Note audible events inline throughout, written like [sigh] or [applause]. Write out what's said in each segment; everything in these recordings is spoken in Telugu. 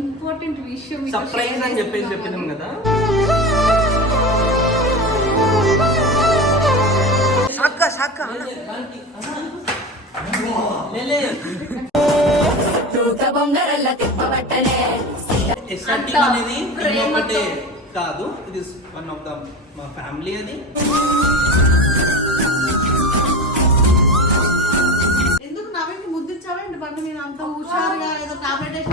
ఇంపార్టెంట్ విషయం సర్ప్రైజ్ అని చెప్పేసి. చెప్పినాం కదా. షాక్క షాక్క అనేది. ఒకటే కాదు. ఇది వన్ ఆఫ్ ద మా ఫ్యామిలీ అది. ఎందుకు నవీన్కి ముద్దిచ్చావేంటి బండి నేను అంత హుషారుగా ఏదో టాబ్లెట్ వేసి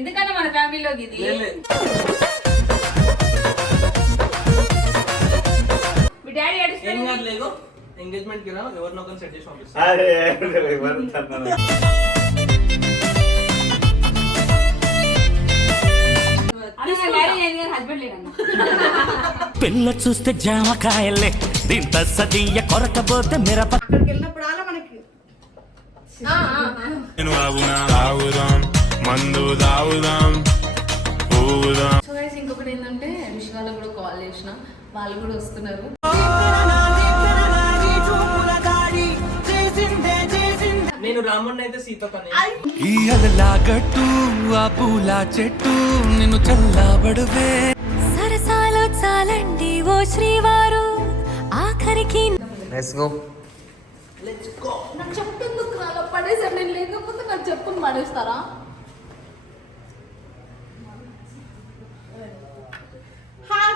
ఎందుకన్నా మన ఫ్యామిలీలోకి ఇది? లేలే. మీ డాడీ ఏం ఏడుస్తున్నాడు కాదు లేగో ఎంగేజ్మెంట్కి రా ఎవరినో ఒకరిని సెట్ చేసి పంపిస్తా. అరే ఎవరు తన్నారా? అరే, నా డాడీ నేను కానీ హస్బెండ్ లేడన్నా. పిల్ల చూస్తే జామకాయలే దీంత సదీయ కొరకబోతే మిరప అక్కడికి వెళ్ళినప్పుడు అలా మనకి. ఆ, ఆ, ఆ. నేను తాగుదాం తాగుదాం మందు తాగుదాం ఊదాం సో గైస్ ఇంకొకటి ఏంటంటే రిషి వాళ్ళకి కూడా కాల్ చేసిన వాళ్ళు కూడా వస్తున్నారు. నేను రాముడిని అయితే సీతతనే ఈ అలలాగట్టు ఆ పూల చెట్టు నిన్ను చల్లబడువే. సరసాలో చాలండి ఓ శ్రీవారు ఆఖరికి లెట్స్ గో నాకు చెప్పిందుకు అలా పడేసారు నేను లేకపోతే నాకు చెప్పుని పడేస్తారా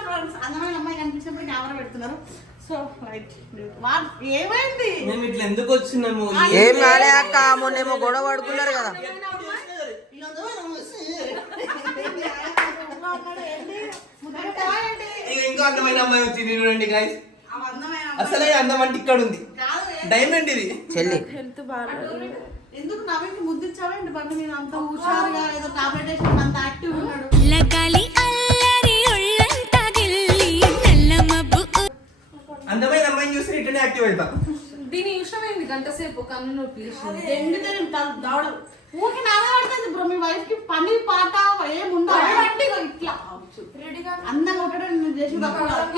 ఫ్రెండ్స్ అందమైన అమ్మాయి కనిపించినప్పుడు కెమెరా పెడుతున్నారు. సో రైట్ ఏమైంది? మేము ఇట్లా ఎందుకు వచ్చినాము? ఏం కాలే అక్క మొన్నేమో గొడవ పడుకున్నారు కదా? ఇక అందమైన అమ్మాయి వచ్చింది చూడండి గాయస్ ఆ అందమైన అసలే అందం అంటే ఇక్కడ ఉంది. డైమండ్ ఇది. చెల్లి. ఎందుకు నవీన్కి ముద్దిచ్చావేంటి బండి నేను అంత హుషారుగా ఏదో టాబ్లెట్ వేసి కన్ను నొప్పి. ఎండితే నేను దవడ ఊరికి నాన్న పడుతుంది బ్రో మీ వైఫ్కి పని పాట ఏముందా అంటే ఇట్లా. అందంగా నేను చేసి తప్పు కాదు.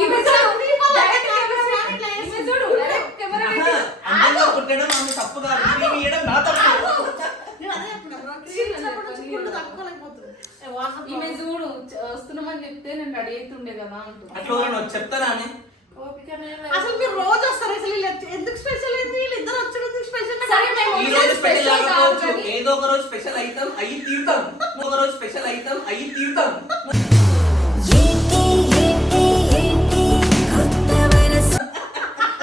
నా నేను అదే ఈమె చూడు వస్తున్నామని చెప్తే నేను రెడీ అవుతుండే కదా అట్లా చెప్తారా అని? అసలు మీరు రోజు వస్తారు అసలు వీళ్ళు ఎందుకు స్పెషల్ ఏంది వీళ్ళు ఇద్దరు వచ్చారు ఎందుకు స్పెషల్ ఈ రోజు స్పెషల్. ఏదో ఒక రోజు స్పెషల్ అవుతాం అయ్యి తీరుతాం. ఒక రోజు స్పెషల్ అవుతాం అయ్యి తీరుతాం.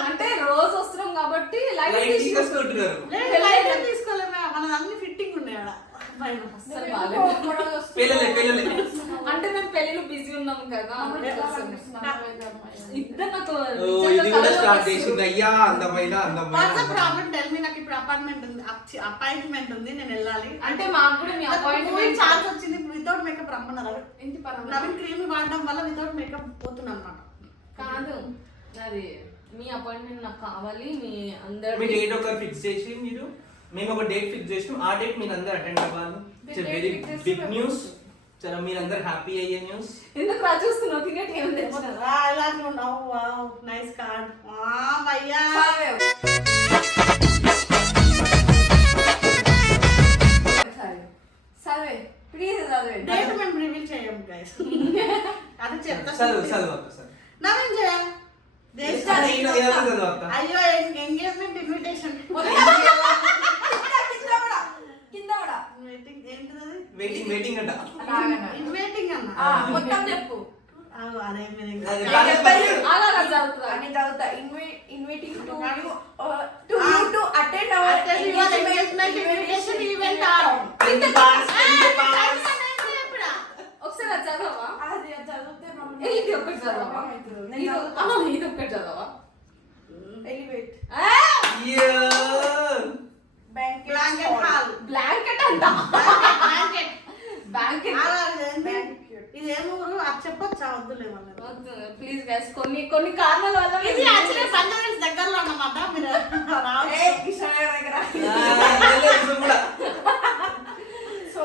అంటే రోజు వస్తున్నాం కాబట్టి లైట్ లైట్ తీసుకొస్తున్నాం తీసుకొస్తుంటారు. లైట్ తీసుకోలేమే మన అన్ని ఫిట్టింగ్ ఉన్నాయి ఆడ. పిల్లలే పిల్లలే అంటే మేము పెళ్ళిలో బిజీ ఉన్నాం కదా. ఇద్దరు నాకు ఓ, ఇది కూడా స్టార్ట్ చేసింది. అయ్యా అందమైన అందమైన వాట్సాప్ ప్రాబ్లం టెల్ మీ నాకు ఇప్పుడు అపార్ట్మెంట్ ఉంది. అపాయింట్మెంట్ ఉంది నేను వెళ్ళాలి. అంటే మాకు కూడా మీ అపాయింట్మెంట్ ఛాన్స్ వచ్చింది. వితౌట్ మేకప్ రమ్మన్నారు. ఏంటి పర్వాలేదు. నవీన్ క్రీమ్ వాడడం వల్ల వితౌట్ మేకప్ పోతున్నా అనమాట కాదు. అది మీ అపాయింట్మెంట్ నాకు కావాలి. మీ మీ అందరి డేట్ ఒకటి ఫిక్స్ చేసి మీరు. మేము ఒక డేట్ ఫిక్స్ చేసినాం. ఆ డేట్ మీరు అందరు అటెండ్ అవ్వాలి వెరీ బిగ్ న్యూస్ చాలా మీరు అందరు హ్యాపీ అయ్యే న్యూస్? ఎందుకు రా చూస్తున్నావు? తినేటి ఏం తెచ్చినా ఇలాంటి ఉండవు వావ్ నైస్ కార్డ్ భయ్యా. సరే ప్లీజ్ చదివేండి డేట్ మేము రివీల్ చేయం గైస్ అది చెప్తా. చదువు చదువు అక్క నవీన్ జయ అక్క? అయ్యో ఎంగేజ్మెంట్ ఇన్విటేషన్ కింద కూడా. వెయిటింగ్ ఏంటిది వెయిటింగ్ వెయిటింగ్ అంట. ఇన్వైటింగ్ అన్న. మొత్తం చెప్పు. Inviting to to you to attend our engagement invitation event or- Thank you, bye. అంట బ్యాంక్ ఇది ఏం ఊరు అది చెప్పొచ్చా వద్దులే మళ్ళీ ప్లీజ్ గైస్ కొన్ని కొన్ని కారణాల వల్ల ఇది యాక్చువల్లీ పంజాబ్ దగ్గరలో అన్నమాట మీరు రావచ్చు ఆ, లేదు కూడా. సో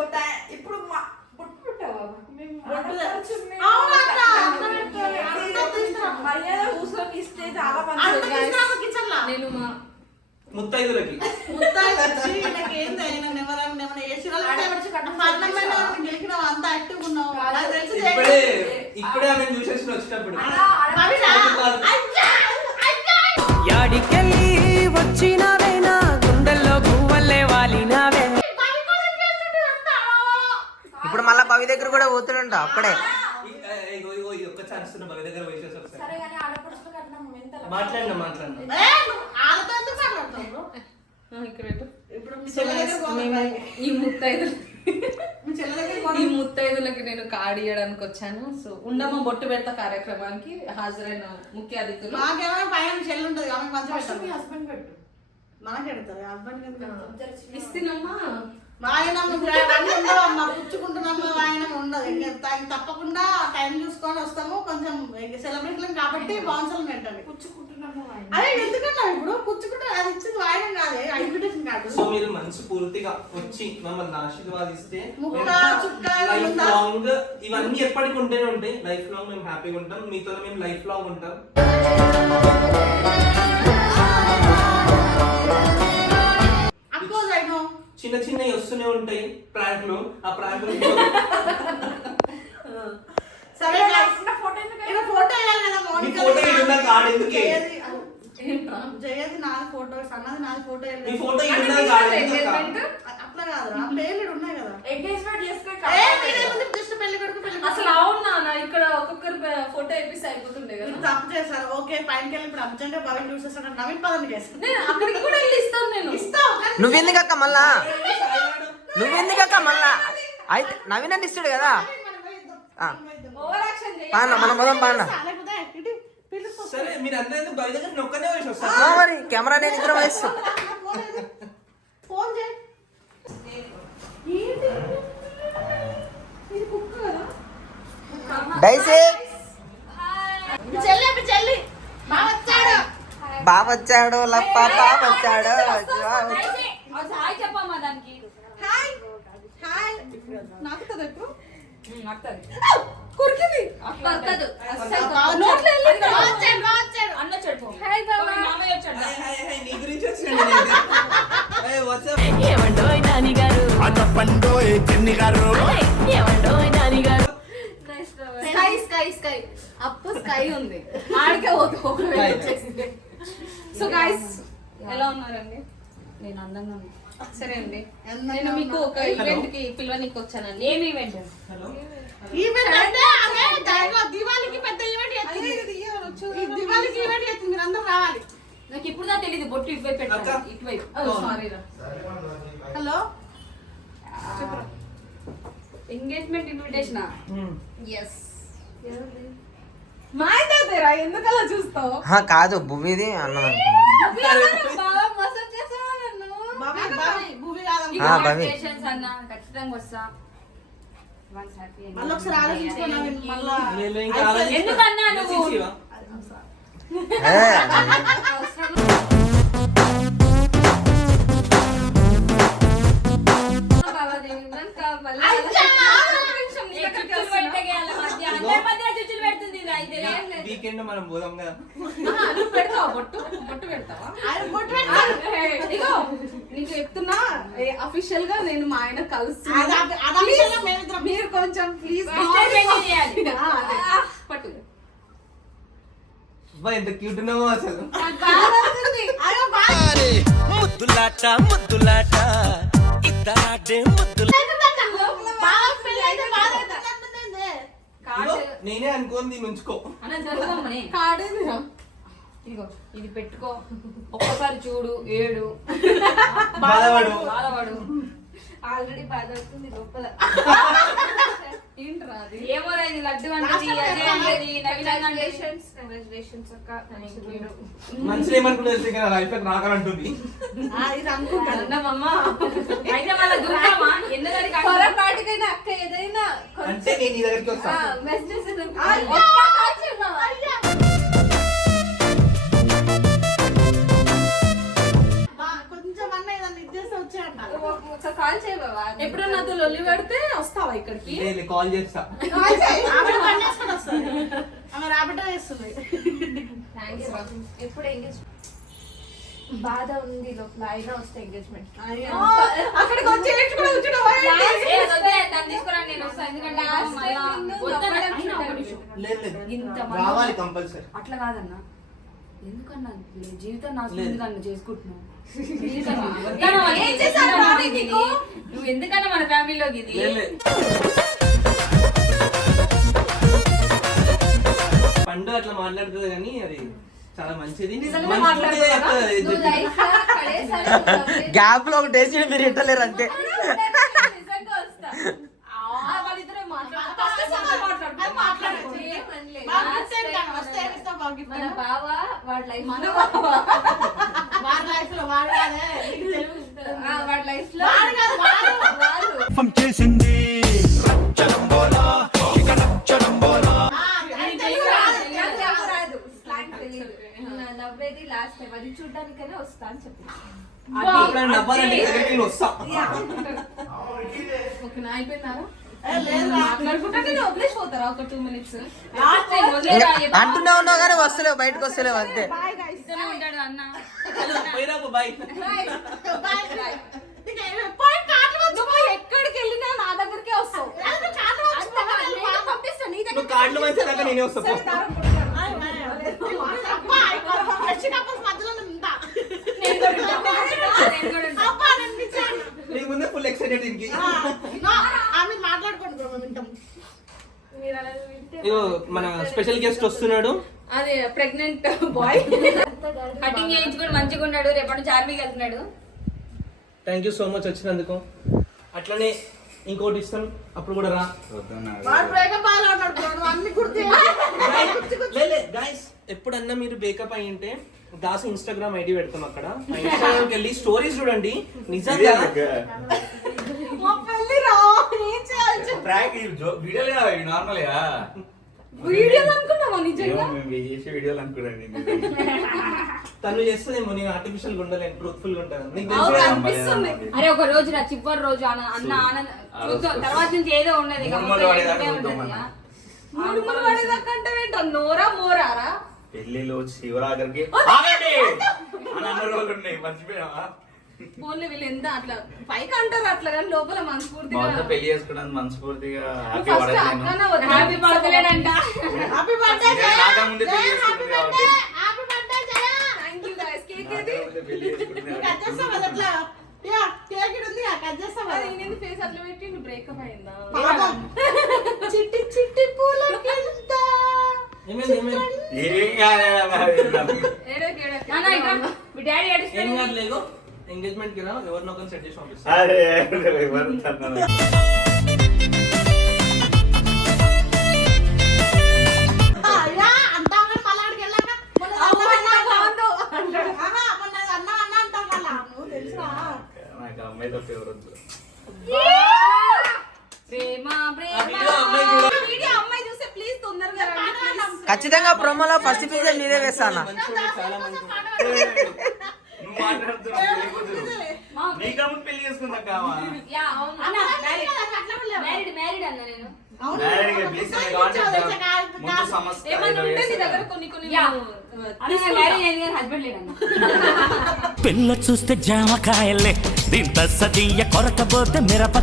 ఇప్పుడు మా బొట్టు పెట్టావా మేము బొట్టు ఆడపడుచుని అవునా అక్క? అర్థం అవుతుంది. అర్థం తీసుకురా. మర్యాద కూర్చొని ఇస్తే చాలా అర్థం మంచిది తీసుకురా అమ్మ కిచెన్లో. నేను మా ముత్తైదులకి ముత్తాయి వచ్చి ఈయనకి ఏంది ఆయన నెవరన్నా ఏమన్నా చేసినా లేకపోతే పన్నెండు మంది గెలికినావు అంత యాక్టివ్ ఇప్పుడే ఆమె భవిషా? అయ్యా! అయ్యా! యాడికెళ్ళి వచ్చినావేనా? గుండెల్లో గువ్వల్లే వాలినావే. ఇప్పుడు మళ్ళా దగ్గర కూడా భవి దగ్గర ఆడపడుచులకు అట్లా ఎంత మాట్లాడినా మాట్లాడినా. ఈ ముత్తైదులు ఈ. ముత్తైదులకి నేను కార్డు ఇవ్వడానికి వచ్చాను. సో ఉండమ్మ బొట్టు పెడతా కార్యక్రమానికి హాజరైన ముఖ్య అతిథులు. పైన చెల్లి ఉంటుంది మీ హస్బెండ్ పెట్టు. మనకి పెడతారు హస్బెండ్ ఎందుకు ఇస్తున్నమ్మా ఆయన పుచ్చుకుంటున్నాము ఉండదు. తప్పకుండా టైం చూసుకొని వస్తాము కొంచెం సెలబ్రేషన్ కాబట్టి బాన్సలు పెట్టండి పుచ్చుకుంటున్నాము అదే ఎందుకన్నా ఇప్పుడు? పుచ్చుకుంటే అది ఇచ్చింది వాయనం కాదే ఇన్విటేషన్ కార్డు సో మీరు మనసు పూర్తిగా వచ్చి మమ్మల్ని ఆశీర్వాదిస్తే లైఫ్? లాంగ్ ఇవన్నీ ఎప్పటికి ఉంటేనే ఉంటాయి లైఫ్ లాంగ్ మేము హ్యాపీగా ఉంటాం మీతో మేము లైఫ్ లాంగ్ ఉంటాం చిన్న చిన్నవి వస్తూనే ఉంటాయి ప్రాంక్లు ఆ ప్రాంక్లు సరే ఫోటో ఫోటో జయది నాది ఫోటో సన్నది నాది ఫోటో ఫోటో? అట్లా కాదు ఆ పేర్లు ఉన్నాయి కదా. ఎంగేజ్మెంట్ చేసుకో ఏ మీరేముంది జస్ట్ పెళ్ళి కొడుకు పెళ్ళి కొడుకు. అసలు అవునా నా ఇక్కడ ఒక్కొక్కరు ఫోటో వేపిస్తే అయిపోతుండే కదా. తప్పు చేశారు. ఓకే పైనకి వెళ్ళి ఇప్పుడు అర్జెంట్ భవిని చూసేస్తాడు నవీన్ పదని చేస్తాను నేను అక్కడికి కూడా వెళ్ళి ఇస్తాను నేను. ఇస్తావు కానీ నువ్వెందుకక్క మళ్ళా? నువ్వెందుకక్క మళ్ళా? అయితే నవీన్ అంటే ఇస్తాడు కదా. మనం మొదం పాన లేకపోతే ఇటు పిలుపు సరే మీరు అందరూ బయట దగ్గర నొక్కనే వేసి వస్తారు. ఆ మరి కెమెరా నేను ఇద్దరం వేస్తాం. ఫోన్ ఏది? ఫోన్ చేయి. ఏంటి? ఇది కుక్క కదా? డైసే. మీ చెల్లి మీ చెల్లి. బాగా వచ్చాడు. బావ వచ్చాడు లప్ప బావ వచ్చాడు హాయ్ చెప్పమ్మా దానికి. హాయ్. హాయ్. నాకుతుంది ఇప్పుడు? కురికింది. స్కై స్కై స్కై అప్పు స్కై ఉంది. ఆడికే వచ్చేసింది సో గైస్ ఎలా ఉన్నారండి? నేను అందంగా ఉన్నాను సరే అండి. నేను మీకు ఒక ఈవెంట్కి పిలవనికి వచ్చానండి ఏం ఈవెంట్ ఈవెంట్ అంటే అదే దాంట్లో దివాళీకి పెద్ద ఈవెంట్ చేస్తుంది. ఈ దివాళీకి ఈవెంట్ చేస్తుంది మీరు అందరూ రావాలి. నాకు ఇప్పుడు దా తెలియదు బొట్టు ఇటువైపు పెట్టాను అక్క. ఇటువైపు. సారీ రా. హలో? Engagement invitation. ఎస్ మా ఇంటరా ఎందుకలా చూస్తావు? ఆ, కాదు భూమిది బాబీ భూమి. Congratulations అన్న ఖచ్చితంగా వస్తా. మళ్ళీ ఒకసారి ఆలోచించుకోండి నవీన్, మళ్ళా నేను ఇంకా ఆలోచిస్తా. ఎందుకన్నా నువ్వు? Message వీకెండ్ మనం పోదాం కదా. ఆహా, నువ్వు పెడతావా బొట్టు? బొట్టు పెడతావా? ఆయన బొట్టు పెడతాడు. ఇగో నీకు చెప్తున్నా అఫీషియల్గా నేను మా ఆయన కలుస్తున్నా. మీరు కొంచెం ప్లీజ్ పట్టు. ఎంత క్యూట్ ఉన్నావో అసలు. ముద్దులాట ముద్దులాట. ఇద్దరాడే అవుతుందన్న. బాగా పెళ్ళి అయితే బాగా అవుతుందంటుంది. ఇదిగో, నేనే అనుకోని ఉంచుకో కాడేదిరా ఇగో ఇది పెట్టుకో. ఒక్కసారి చూడు ఏడు. బాధపడు. బాధపడు. ఆల్రెడీ బాధ అవుతుంది లోపల. మనుషులు ఏమనుకున్నారు శ్రీకర్ అలా అయిపోయి రాకాలంటుంది [laughs] అక్క ఏదైనా అంటే నేను నీ దగ్గరికి వస్తాను కాల్ చేయవా? ఎప్పుడన్నా నాతో లొల్లి పెడితే వస్తావా ఇక్కడికి? కాల్ చేస్తా. కాల్ చేస్తా రాబట్టే వేస్తుంది ఎప్పుడు ఎంగేజ్ బాధ ఉంది లోపల. అయినా వస్తే ఎంగేజ్మెంట్ అక్కడికి వచ్చి రావాలి కంపల్సరీ అట్లా కాదన్నా. ఎందుకన్నా? నీ జీవితం నాకు లేదు. ఎందుకన్నా [laughs] చేసుకుంటున్నావు? నువ్వు ఎందుకన్నా మన ఫ్యామిలీలోకి ఇది? పండు అట్లా మాట్లాడుతుంది కానీ అది చాలా మంచిది గ్యాప్లో ఒకటి వేసి మీరు ఇట్టలేరు అంతే మన? బావ వాడి లైఫ్ మన లో వాడి లైఫ్లో వాడు కాదే నీకు తెలివి ఆ, వాడి లైఫ్లో వాడు కాదు వాడు వాడు చేసింది చూడడానికైనా వస్తా అని చెప్పి. అది ఎప్పుడైనా నవ్వాలంటే ఇక్కడ నేను వస్తా. ఓకేనా అయిపోయిందారా ఏ, లేదు రా. మాట్లాడుకుంటా నేను వదిలేసి పోతారా ఒక టూ మినిట్స్ అంటూనే ఉన్నావు కానీ వస్తలేవు బయటకు వస్తలేవు అంతే. ఉంటాడు అన్న. పోయిరా బాయ్ బాయ్. నీకు ఏ- పోయి కార్లు వచ్చి నువ్వు ఎక్కడికి వెళ్ళినా నా దగ్గరికే వస్తావు. పంపిస్తాను నీ నేనే ముందే ఫుల్ ఎక్సైటెడ్ దీనికి ఇగో మన స్పెషల్ గెస్ట్ వస్తున్నాడు. అదే ప్రెగ్నెంట్ బాయ్ కటింగ్ చేయించుకొని మంచిగా ఉన్నాడు రేపటి నుంచి ఆర్మీకి వెళ్తున్నాడు. థ్యాంక్ యూ సో మచ్ వచ్చినందుకు. అట్లనే ఇంకోటి ఇస్తాం అప్పుడు కూడా రా. వాడు బ్రేకప్ అయ్యేలా ఉన్నాడు బ్రో, నువ్వు అన్ని గుర్తు గైస్ ఎప్పుడన్నా మీరు బేకప్ అయి ఉంటే దాసు ఇన్స్టాగ్రామ్ ఐడి పెడతాం అక్కడ. ఇన్స్టాగ్రామ్ వెళ్ళి స్టోరీస్ చూడండి. నిజంగా మా పెళ్ళి రా ఏం చేయాలి ప్రాంక్ వీడియోలు కాదు ఇవి నార్మల్గా వీడియోలు అనుకున్నావా ఏమో నిజంగా మేము చేసే వీడియోలు అనుకున్నాను తను చేస్తుందేమో నేను ఆర్టిఫిషియల్గా ఉండలేను ట్రూత్ఫుల్గా ఉంటాను నీకు అవును, తెలుసు? కదా? అనిపిస్తుంది. అరే ఒక రోజు నా చివరి రోజు అన్న ఆనంద ఆ రోజు చూద్దాం తర్వాత నుంచి ఏదో ఉండదు ఇక మూడు మూడు. మూడు మూడు అంటే ఏంటో నోరా మోరారా? పెళ్ళిలో శివరాత్రికి ఆగండి! అని అన్న రోజులు ఉన్నాయి మర్చిపోయావా? ఫోన్లో వీళ్ళు ఎంత అట్లా పైకి అంటారు అట్లా కానీ లోపల మనస్ఫూర్తిగా పెళ్ళి చేసుకున్నాను మనస్ఫూర్తిగా హ్యాపీ ఫస్ట్ పడట్లేను. అక్కన హ్యాపీ పడతలేడంట హ్యాపీ బర్త్డే నేను నాకముందే పెళ్ళి హ్యాపీ చేసుకుంది బర్త్డే కాబట్టి. Happy birthday Jaya. Thank you guys cake ఏది? నాకముందే పెళ్ళి చేసుకుంది నువ్వు కాబట్టి. కట్ చేస్తావు కదా అట్లా. యా కేక్ ఇక్కడ ఉంది కట్ అది నేను ఫేస్ అట్లా పెట్టి నువ్వు బ్రేకప్ అయిందా. [laughs] చిట్టి చిట్టి పూల కింద ఏమైంది ఏమైంది? ఏం కాదు ఎంగేజ్మెంట్కి రా ఎవరినో ఒకరిని సెట్ చేసి పంపిస్తా అరే ఎవరు తన్నాను? ఆ, యా అంటావు కానీ మళ్ళా అక్కడికి వెళ్ళాక మొన్న అన్న అన్న బాగుందో అంటాడు. ఆహా, మొన్న అన్న అన్న అంటావు మళ్ళా నువ్వు తెలుసా నాకు అమ్మాయితో ఫేవరెట్ ప్రేమ ప్రేమ ఖచ్చితంగా ప్రొమోలో ఫస్ట్ పీజర్ నీదే వేస్తానా? పిల్ల చూస్తే జామకాయలే దీంత సతీయ కొరకపోతే మిరప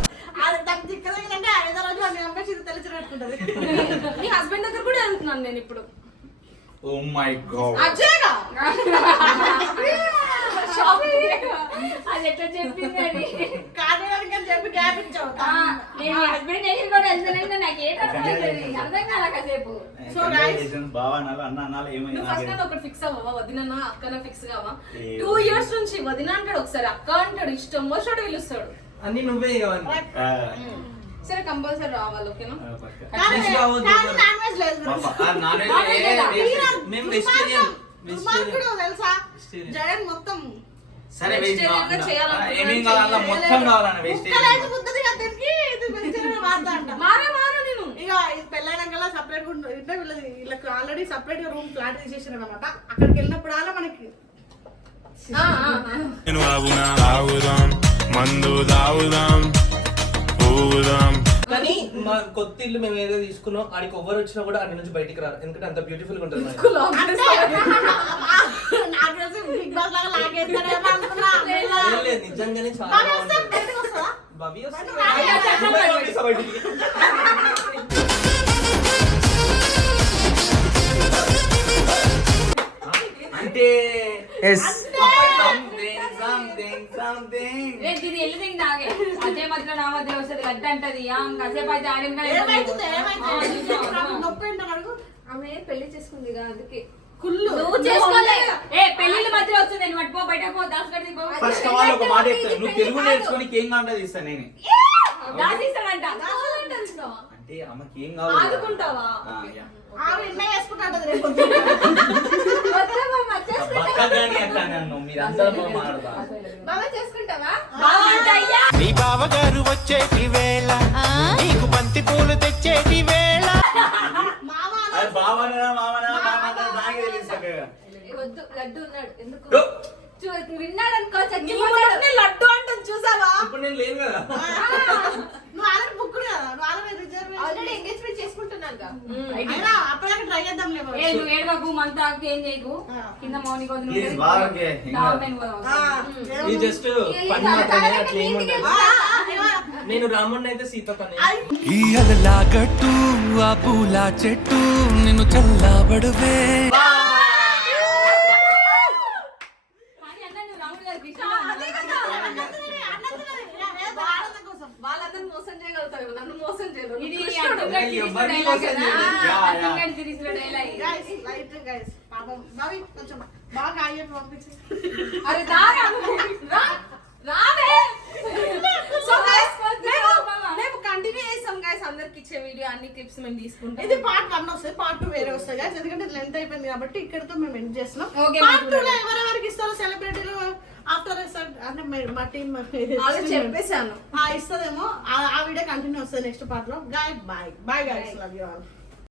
అది మీ హస్బెండ్ దగ్గర కూడా వెళ్తున్నాను నేను ఇప్పుడు. Oh my god. అజయ్గా? అది ఎట్లా చెప్పింది అది? అని చెప్పి గ్యాప్ ఇచ్చావు. నేను హస్బెండ్ దగ్గర కూడా వెళ్తానంటే నాకు ఏం అర్థమవుతుంది అర్థం కాల కాసేపు? So, guys, బావా అనాలి అన్న అనాలి నువ్వు ఏమైనా ఫస్ట్ ఒకటి ఫిక్స్ అవ్వవా? వదినన్నా అక్కన ఫిక్స్ కావా? టూ ఇయర్స్ నుంచి వదిన అంటాడు ఒకసారి అక్క అంటాడు ఇష్టం వచ్చాడు పిలుస్తాడు. అన్ని నువ్వే ఇవన్నీ సరే కంపల్సరీ రావాలి ఓకేనా? తెలుసా. జగన్ మొత్తం సరే ఏమేం కావాలా. మొత్తం కావాలన్న వెజిటేరియన్ దీనికి? ఇది వెజిటేరియన్ వాడతా అంట. మారా మారా నేను. ఇక ఇది పెళ్ళి వీళ్ళది. వీళ్ళకి ఆల్రెడీ సపరేట్గా రూమ్ ఫ్లాట్ తీసేసారు అనమాట అక్కడికి వెళ్ళినప్పుడు అలా మనకి నేను ఆగునా తాగుదాం మందు ఊగుదాం కానీ మా కొత్త ఇల్లు మేము ఏదో తీసుకున్నాం ఆడికి ఎవరు వచ్చినా కూడా అక్కడి నుంచి బయటికి రారు. ఎందుకంటే అంత బ్యూటిఫుల్గా ఉంటుంది లేదు, నిజంగానే చాలా వస్తే? భవ్య నువ్వే పంపిస్తావు బయటికి. అంటే ఎస్ ఇది వెళ్ళింది నాగే అదే మధ్యలో నా మధ్య వస్తుంది గడ్డ అంటది. కాసేపు అయితే. ఆమె పెళ్ళి చేసుకుంది కదా అందుకే. కుళ్ళు. నువ్వు చేసుకోలే. ఏ పెళ్ళిళ్ళ మధ్యలో వస్తుంది. నేను పట్టుకో బయటకు పో దాచుకడి పో. ఫస్ట్ ఆఫ్ ఆల్ ఒక మాట చెప్తాను. నువ్వు తెలుగు నేర్చుకొని ఏం కాంటది ఇస్తాను నేను. అంటే ఆమెకి ఏం కావాలి ఆదుకుంటావా? ఆ, యా. ఆవిడ ఎన్నో వేసుకుంటాడు రేపు బావగారు వచ్చేటి వేళ నీకు బంతి పూలు తెచ్చేటి వేళ. బావనా మామనా మామనా నాకే వద్దు లడ్డు ఉన్నాడు. ఎందుకు? విన్నాడు అనుకో నీ లడ్డు అంటుంది చూసావా? ఇప్పుడు నేను లేను కదా నువ్వు ఆల్రెడీ బుక్ కదా నువ్వు ఆల్రెడీ ఆల్రెడీ రిజర్వేషన్ ఎంగేజ్మెంట్ చేసుకుంటున్నాను అయినా అప్పటిదాకా ట్రై చేద్దాం ఏ లేవు నువ్వు ఏడవకు మంత ఏం చేయకు కింద మౌని కోసం Please, బావకే, ఏం కాదు. ఇది జస్ట్ నేను రాముడిని అయితే సీత ఈ అలలా గట్టు ఆ పూల చెట్టు నిన్ను చల్లబడువే కానీ అన్న నువ్వు రాముడు గారికి ఇష్టమా? వాళ్ళందరూ మోసం చేయగలుగుతారు నన్ను మోసం చేయరు ఇది అర్థం కాదు సిరీస్లో ఎవరిని డైలాగ్ మోసం కదా చేయలేదు. యా, అర్థం యా. కాదు సిరీస్లో డైలాగ్ ఇది. గైస్ లైట్ గైస్ పాపం బావి కొంచెం బాగా అయ్యేది పంపించి అరే దారా రా రావే సో గైస్ మేము మేము కంటిన్యూ చేస్తాం గైస్ అందరికి ఇచ్చే వీడియో అన్ని క్లిప్స్ మేము తీసుకుంటాం. ఇది పార్ట్ వన్ వస్తుంది పార్ట్ టూ వేరే వస్తాయి guys. ఎందుకంటే లెంత్ అయిపోయింది కాబట్టి ఇక్కడతో మేము ఎండ్ చేస్తున్నాం. పార్ట్ టూ లో ఎవరెవరికి ఇస్తారో సెలబ్రిటీలు ఆఫ్టర్ అంటే మే- టీమ్ చెప్పేశాను. ఇస్తుందేమో. ఆ- వీడియో కంటిన్యూ వస్తుంది నెక్స్ట్ పార్ట్లో. Guy bye bye guys love you all